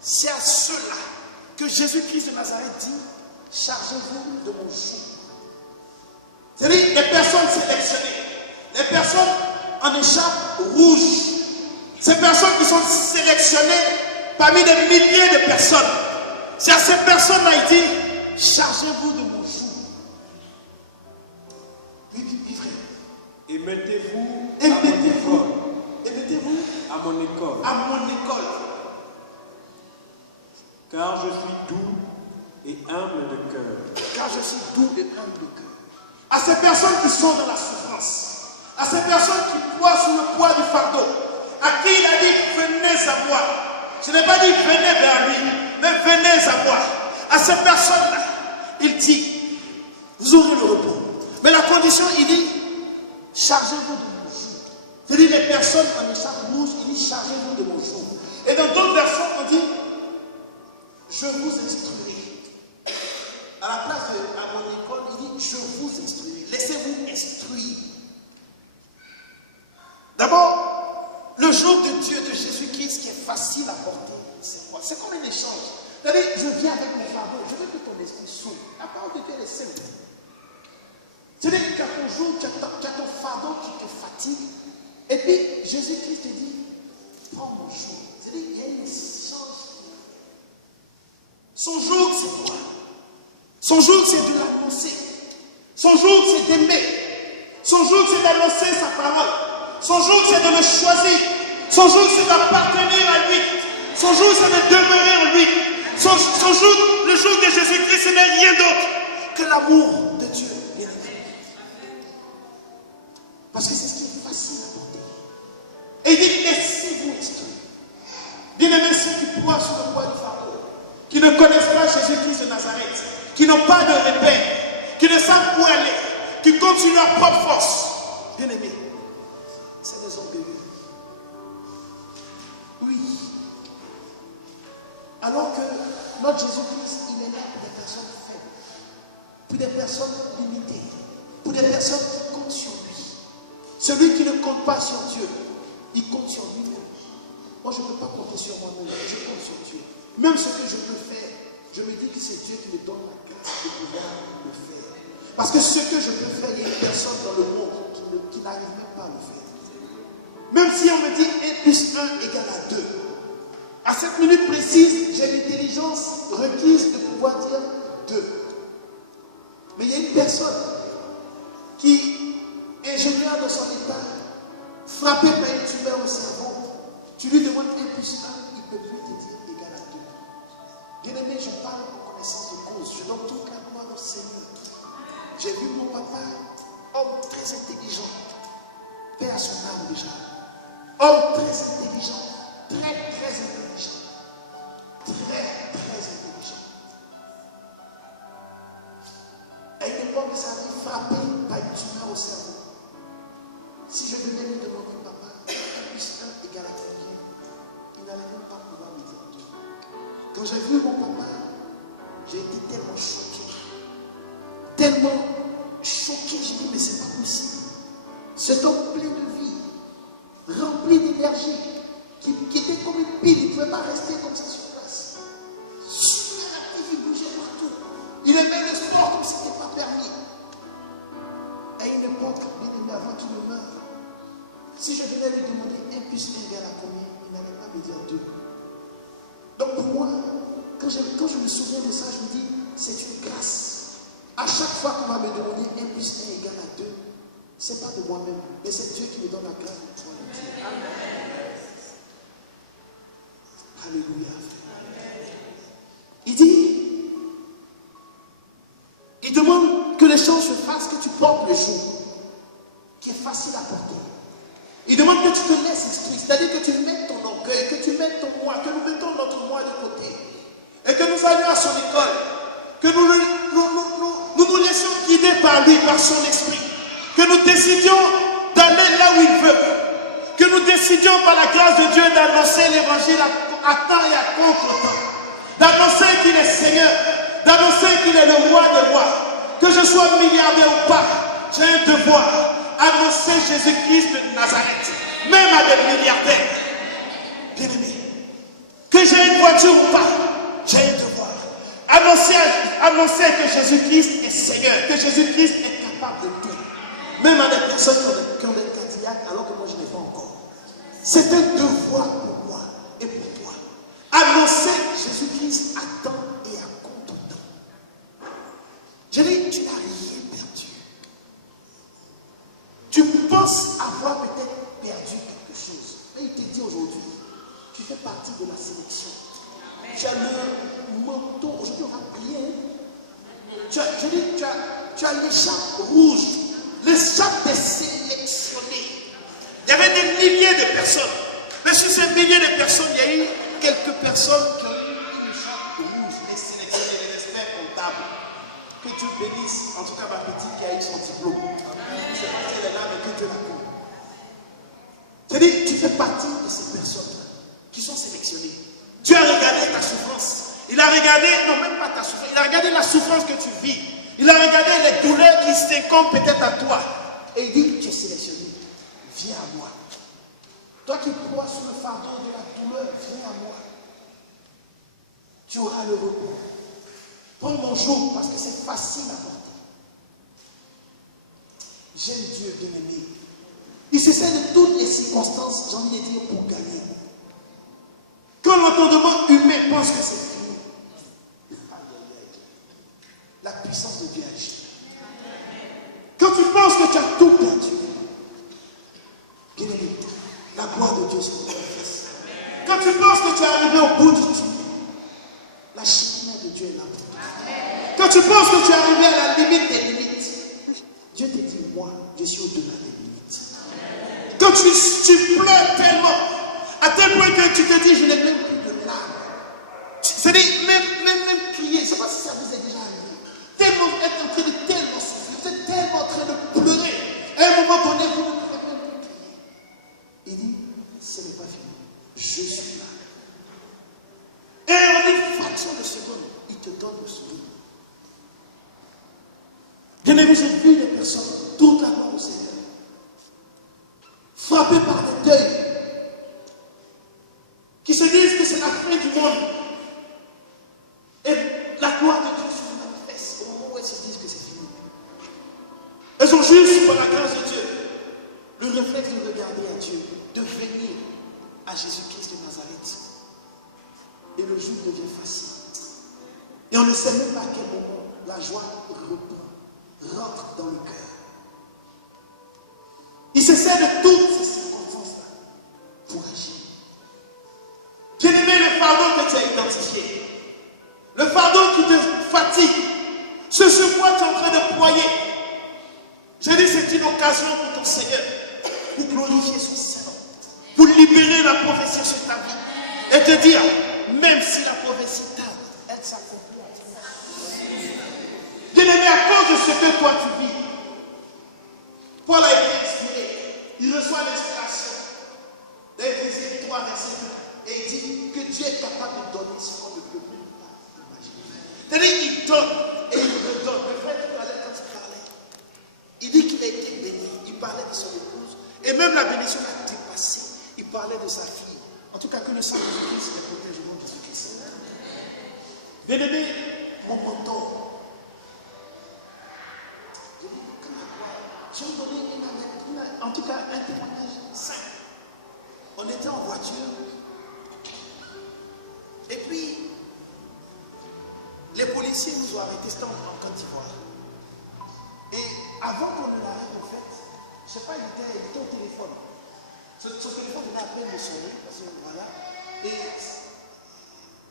C'est à ceux-là que Jésus-Christ de Nazareth dit chargez-vous de mon joug. C'est-à-dire les personnes sélectionnées. Les personnes en écharpe rouge. Ces personnes qui sont sélectionnées parmi des milliers de personnes. C'est à ces personnes-là, il dit, chargez-vous de mon joug. Oui, frère. Et mettez-vous Et mettez-vous à mon école. à mon école. Car je suis doux et humble de cœur. Car je suis doux et humble de cœur. À ces personnes qui sont dans la souffrance. À ces personnes qui ploient sous le poids du fardeau, à qui il a dit venez à moi. Je n'ai pas dit venez vers lui, mais venez à moi. À ces personnes-là, il dit vous aurez le repos. Mais la condition, il dit chargez-vous de mon joug. C'est-à-dire les personnes en écharpe rouge, il dit chargez-vous de mon joug. Et dans d'autres versions, on dit je vous instruirai. À la place de à mon école, il dit je vous instruirai. Laissez-vous instruire. D'abord, le joug de Dieu, de Jésus-Christ, qui est facile à porter, c'est quoi? C'est comme un échange. C'est-à-dire, je viens avec mon fardeau, je veux que ton esprit s'ouvre. La parole de Dieu est simple. C'est-à-dire qu'à ton jour, tu as ton fardeau qui te fatigue. Et puis, Jésus-Christ te dit, prends mon joug. C'est-à-dire, il y a un échange. Son joug, c'est quoi? Son joug, c'est de l'annoncer. Son joug, c'est d'aimer. Son joug, c'est d'annoncer sa parole. Son joug, c'est de le choisir. Son joug, c'est d'appartenir à lui. Son joug, c'est de demeurer en lui. Son joug, le joug de Jésus-Christ, ce n'est rien d'autre que l'amour de Dieu. Parce que c'est ce qui est facile à porter. Et il dit, laissez-vous instruire. Bien-aimés, ceux qui ploient sous le poids du fardeau, qui ne connaissent pas Jésus-Christ de Nazareth, qui n'ont pas de repère, qui ne savent où aller, qui comptent sur leur propre force. Bien-aimés, c'est des orgueilleux. Oui. Alors que notre Jésus-Christ, il est là pour des personnes faibles, pour des personnes limitées, pour des personnes qui comptent sur lui. Celui qui ne compte pas sur Dieu, il compte sur lui-même. Moi, je ne peux pas compter sur moi-même, je compte sur Dieu. Même ce que je peux faire, je me dis que c'est Dieu qui me donne la grâce de pouvoir le faire. Parce que ce que je peux faire, il y a une personne dans le monde qui n'arrive même pas à le faire. Même si on me dit 1 plus 1 égale à 2. À cette minute précise, j'ai l'intelligence requise de pouvoir dire 2. Mais il y a une personne qui, ingénieur dans son état, frappé par une tumeur au cerveau, tu lui demandes 1 plus 1, il ne peut plus te dire égal à 2. Bien-aimé, je parle en connaissance de cause. Je donne toute la gloire au Seigneur. J'ai vu mon papa, homme très intelligent, paix à son âme déjà. Homme très intelligent, très intelligent, très intelligent. À une époque, ça avait frappé par une tumeur au cerveau. Si je venais lui demander, papa, 1 plus 1 égale à combien, il n'allait même pas pouvoir me dire. Quand j'ai vu mon papa, j'ai été tellement choqué. Tellement choqué, j'ai dit, mais c'est pas possible. Cet homme plein de vie, rempli d'énergie, qui était comme une pile, il ne pouvait pas rester comme ça sur place. Super actif, il bougeait partout. Il aimait le sport comme si ce n'était pas permis. À une époque, bien aimé, avant qu'il ne meure, si je venais lui demander 1 plus 1 égale à combien, il n'allait pas me dire 2. Donc pour moi, quand je me souviens de ça, je me dis, c'est une grâce. À chaque fois qu'on va me demander 1 plus 1 égale à 2, ce n'est pas de moi-même, mais c'est Dieu qui me donne la grâce de pouvoir le dire. Amen. Alléluia. Il demande que les choses se fassent, que tu portes le joug. qui est facile à porter. Il demande que tu te laisses instruire, c'est-à-dire que tu mettes ton orgueil, que tu mettes ton moi, que nous mettons notre moi de côté. Et que nous allions à son école, que nous laissions guider par lui, par son esprit. Que nous décidions d'aller là où il veut. Que nous décidions par la grâce de Dieu d'annoncer l'évangile à temps et à contre-temps. D'annoncer qu'il est Seigneur, d'annoncer qu'il est le roi des rois. Que je sois milliardaire ou pas, j'ai un devoir. Annoncer Jésus-Christ de Nazareth, même à des milliardaires. Bien-aimés, que j'ai une voiture ou pas, j'ai un devoir. Annoncer que Jésus-Christ est Seigneur, que Jésus-Christ est capable de tout. Même à des personnes qui ont des Cadillacs alors que moi je n'ai pas encore. C'est un devoir pour moi et pour toi. Annoncer Jésus-Christ à temps et à contre-temps. Je dis, tu n'as rien perdu. Tu penses avoir peut-être perdu quelque chose. Mais il te dit aujourd'hui, tu fais partie de la sélection. Tu as le manteau, aujourd'hui on va prier. Tu as l'écharpe rouge, l'écharpe des sélectionnés. Il y avait des milliers de personnes. Mais sur ces milliers de personnes, il y a eu quelques personnes qui ont eu une écharpe rouge, les sélectionnés, les experts comptables. Que Dieu bénisse, en tout cas ma petite qui a eu son diplôme. Je ne sais pas si elle est là, mais que Dieu la connaisse. C'est-à-dire, tu fais partie de ces personnes-là qui sont sélectionnées. Dieu a regardé ta souffrance. Il a regardé, non même pas ta souffrance, il a regardé la souffrance que tu vis. Il a regardé les douleurs qui s'incombent peut-être à toi. Et il dit, tu es sélectionné. Viens à moi. Toi qui crois sous le fardeau de la douleur, viens à moi. Tu auras le repos. Prends mon jour parce que c'est facile à porter. J'aime Dieu bien-aimé. Il se sert de toutes les circonstances, j'ai envie de dire, pour gagner. Quand l'entendement humain pense que c'est fini, la puissance de Dieu agit. Quand tu penses que tu as tout perdu, bien-aimé, la gloire de Dieu se manifeste. Quand tu penses que tu es arrivé au bout du tunnel, la cheminée de Dieu est là. Quand tu penses que tu es arrivé à la limite des limites, Dieu te dit, moi, je suis au-delà des limites. Quand tu pleures tellement, à tel point que tu te dis, je n'ai même plus de larmes. C'est-à-dire, même crier, je ne sais pas si ça vous est déjà arrivé. Tellement être en train de tellement souffrir, vous êtes tellement en train de pleurer. À un moment donné, vous ne pouvez même plus crier. Il dit, ce n'est pas fini. Je suis là. Et en une fraction de seconde, il te donne le sourire. Bien-aimé, j'ai vu des personnes, toute la gloire au Seigneur, frappées par le deuil, qui se disent que c'est la fin du monde. Et la gloire de Dieu se manifeste au moment où elles se disent que c'est fini. Elles ont juste, par la grâce de Dieu, le réflexe de regarder à Dieu, de venir à Jésus-Christ de Nazareth. Et le jour devient facile. Et on ne sait même pas à quel moment la joie rentre dans le cœur. Il se sert de toutes ces circonstances-là pour agir. Bien-aimé, le fardeau que tu as identifié, le fardeau qui te fatigue, ce sur quoi tu es en train de ployer, je dis c'est une occasion pour ton Seigneur, pour glorifier son Seigneur, pour libérer la prophétie sur ta vie et te dire, même si la prophétie tarde, elle s'accomplit. Bien-aimé, à cause de ce que toi tu vis, Paul a été inspiré. Il reçoit l'inspiration d'Éphésiens 3, verset 1. Et il dit que Dieu est capable de donner ce qu'on ne peut même pas imaginer. C'est-à-dire qu'il donne et il redonne. Le frère tout à l'heure, quand il parlait, il dit qu'il a été béni. Il parlait de son épouse. Et même la bénédiction a dépassé. Il parlait de sa fille. En tout cas, que le sang de Jésus-Christ les protège au nom de Jésus-Christ. Bien-aimé, mon mentor. J'ai donné en tout cas un témoignage simple. On était en voiture et puis les policiers nous ont arrêtés, c'était en Côte d'Ivoire. Et avant qu'on ne l'arrête, en fait, je ne sais pas, il était au téléphone. Son téléphone venait à peine de sonner, parce que voilà. Et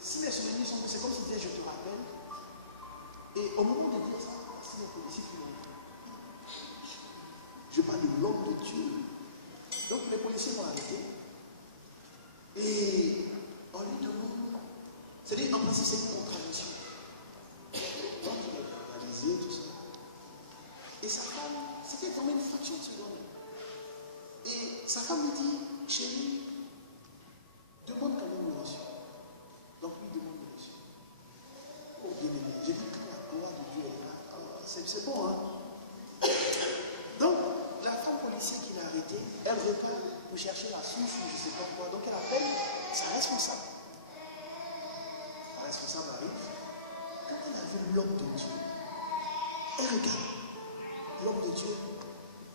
si mes souvenirs sont, c'est comme s'il disait je te rappelle. Et au moment de dire ça, si les policiers qui l'ont Je parle de l'homme de Dieu. Donc les policiers m'ont arrêté. Et on lui demande. C'est-à-dire, en principe, c'est une contradiction. Donc il a réalisé tout ça. Et sa femme, c'était vraiment une fraction de seconde. Et sa femme lui dit, chérie, demande quand même une reçu. Donc lui demande une reçu. Oh bien aimé, j'ai dit que la gloire de Dieu est là. Oh, c'est bon, hein. Donc, la femme policière qui l'a arrêté, elle repart pour chercher la source ou je ne sais pas quoi. Donc elle appelle sa responsable. La responsable arrive. Quand elle a vu l'homme de Dieu, elle regarde l'homme de Dieu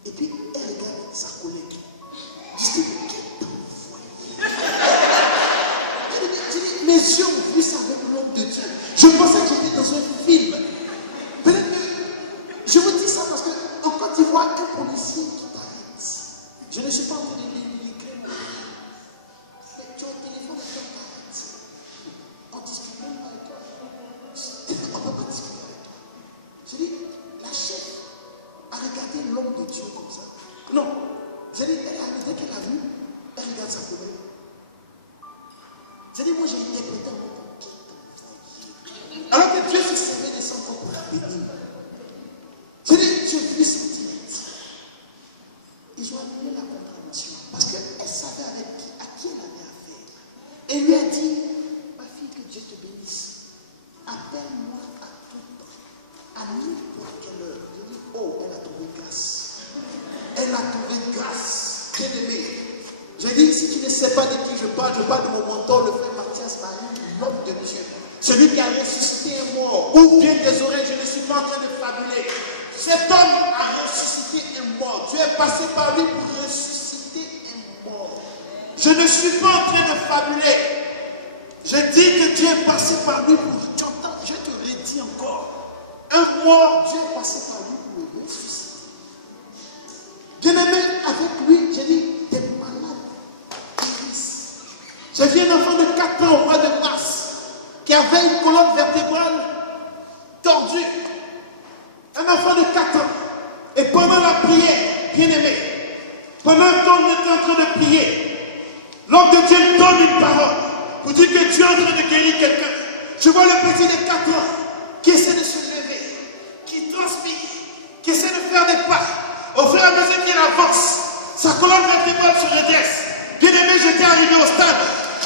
et puis elle regarde sa collègue. Je dis, mais quel envoyé. Je dis, mes yeux ont vu ça avec l'homme de Dieu. Je pensais que j'étais dans un film. Peut-être que je vous dis ça parce qu'en Côte d'Ivoire, un policier qui t'arrête, je ne suis pas en train de l'écrire. Mais tu as un téléphone et tu t'arrête. On ne discute même pas avec toi. On ne peut pas discuter avec toi. Je dis, la chef a regardé l'homme de Dieu comme ça. Non. Je dis, dès qu'elle a vu, elle regarde sa collègue. Je dis, moi j'ai interprété en mode qui. Alors que Dieu se servait de son corps pour la bénir. Je dis, Dieu lui sentit. Ils ont annulé la contradiction parce qu'elle savait à qui elle avait affaire. Et lui a dit, ma fille, que Dieu te bénisse. Appelle-moi à tout temps, à n'importe quelle heure. Je dis, oh, elle a trouvé grâce. Elle a trouvé grâce. Bien aimé. J'ai dit, si tu ne sais pas de qui je parle de mon mentor, le frère Mathias Marie, l'homme de Dieu. Celui qui a ressuscité un mort. Ouvre bien tes oreilles, je ne suis pas en train de fabuler. Cet homme a ressuscité un mort. Dieu est passé par lui pour ressusciter un mort. Je ne suis pas en train de fabuler. Je dis que Dieu est passé par lui pour... Tu entends, je te redis encore. Un mort, Dieu est passé par lui pour le ressusciter. Bien-aimé, avec lui, j'ai dit, des malades guérissent. J'ai vu un enfant de 4 ans au mois de mars qui avait une colonne vertébrale tordue. Un enfant de 4 ans. Et pendant la prière, bien-aimé, pendant qu'on était en train de prier, l'homme de Dieu donne une parole pour dire que Dieu est en train de guérir quelqu'un. Je vois le petit de 4 ans qui essaie de se lever, qui transpire, qui essaie de faire des pas. Au fur et à mesure qu'il avance, sa colonne vertébrale se redresse. Bien-aimé, j'étais arrivé au stade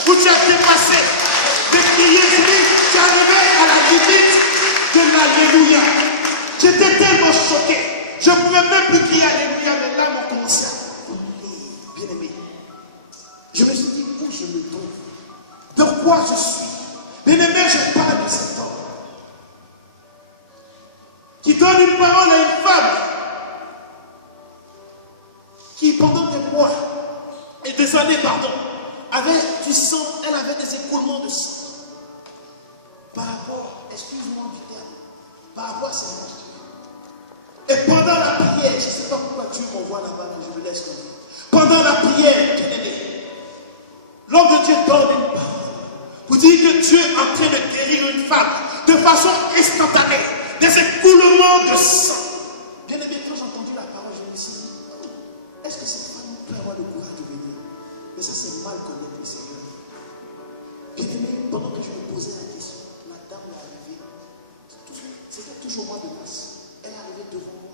où tu as dépassé de prier, tu es arrivé à la limite de l'alléluia. J'étais tellement choqué. Je ne pouvais même plus crier alléluia, mais là, mon commençait à couler. Bien-aimé. Je me suis dit, où je me trouve? Dans quoi je suis? Bien-aimé, je parle de cet homme qui donne une parole à une femme qui, pendant des mois et des années, avait du sang, elle avait des écoulements de sang. Par rapport, excuse-moi du terme, par rapport à ses menstrues. Et pendant la prière, je ne sais pas pourquoi Dieu m'envoie là-bas, mais je me laisse comme ça. Pendant la prière, bien-aimé, l'homme de Dieu donne une parole pour dire que Dieu est en train de guérir une femme de façon instantanée, des écoulements de sang. Bien-aimé, quand j'ai entendu la parole, je me suis dit, est-ce que cette femme peut avoir le courage de venir? Mais ça, c'est mal connaître le Seigneur. Bien-aimé, pendant que je me posais la question, la dame est arrivée. C'était toujours moi de masse. Elle est arrivée devant moi.